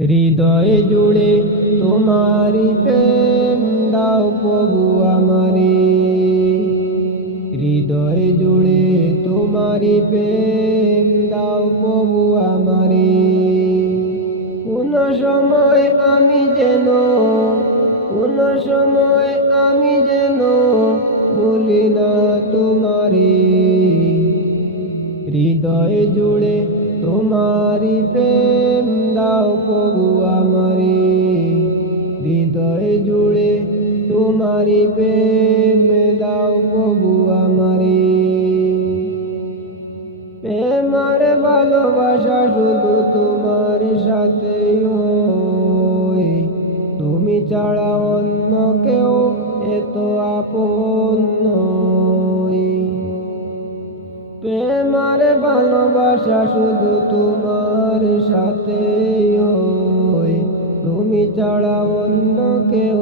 হৃদয় জুড়ে তোমারি প্রেম দাও প্রভু আমারে। হৃদয় জুড়ে তোমারি প্রেম দাও প্রভু আমারে। কোন সময় আমি যেন ভুলি না তোমারে। হৃদয় জুড়ে তোমারি প্রেম দাও প্রভু আমারে। হৃদয় জুড়ে তোমারি প্রেম দাও প্রভু আমারে। প্রেম আর ভালোবাসা শুধু তোমার সাথেই হয়, তুমি ছাড়া অন্য কেউ এত আপন নয়। প্রেম আর ভালোবাসা শুধু তোমার সাথেই হয়, তুমি ছাড়া অন্য কেউ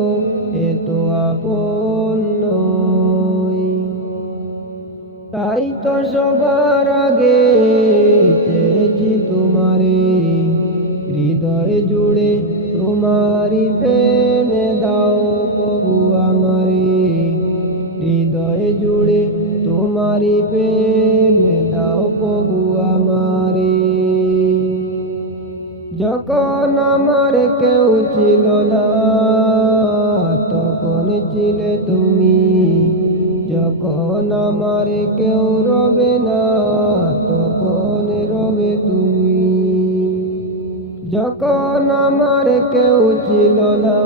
এত আপন নয়। তাই তো সবার আগে চেয়েছি তোমারে। হৃদয় জুড়ে তোমারি প্রেম দাও প্রভু আমারে। হৃদয় জুড়ে তোমারি প্রেম দাও প্রভু আমারে। যখন আমার কেউ ছিল না তখন ছিলে তুমি, যখন আমার কেউ রবে না তখন রবে তুমি। যখন আমার কেউ ছিল না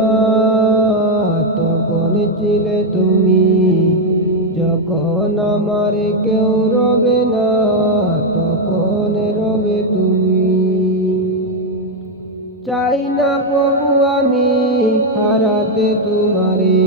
তখন ছিলে তুমি, যখন আমার কেউ রবে না তখন রবে তুমি। চাই না প্রভু আমি হারাতে তোমারে।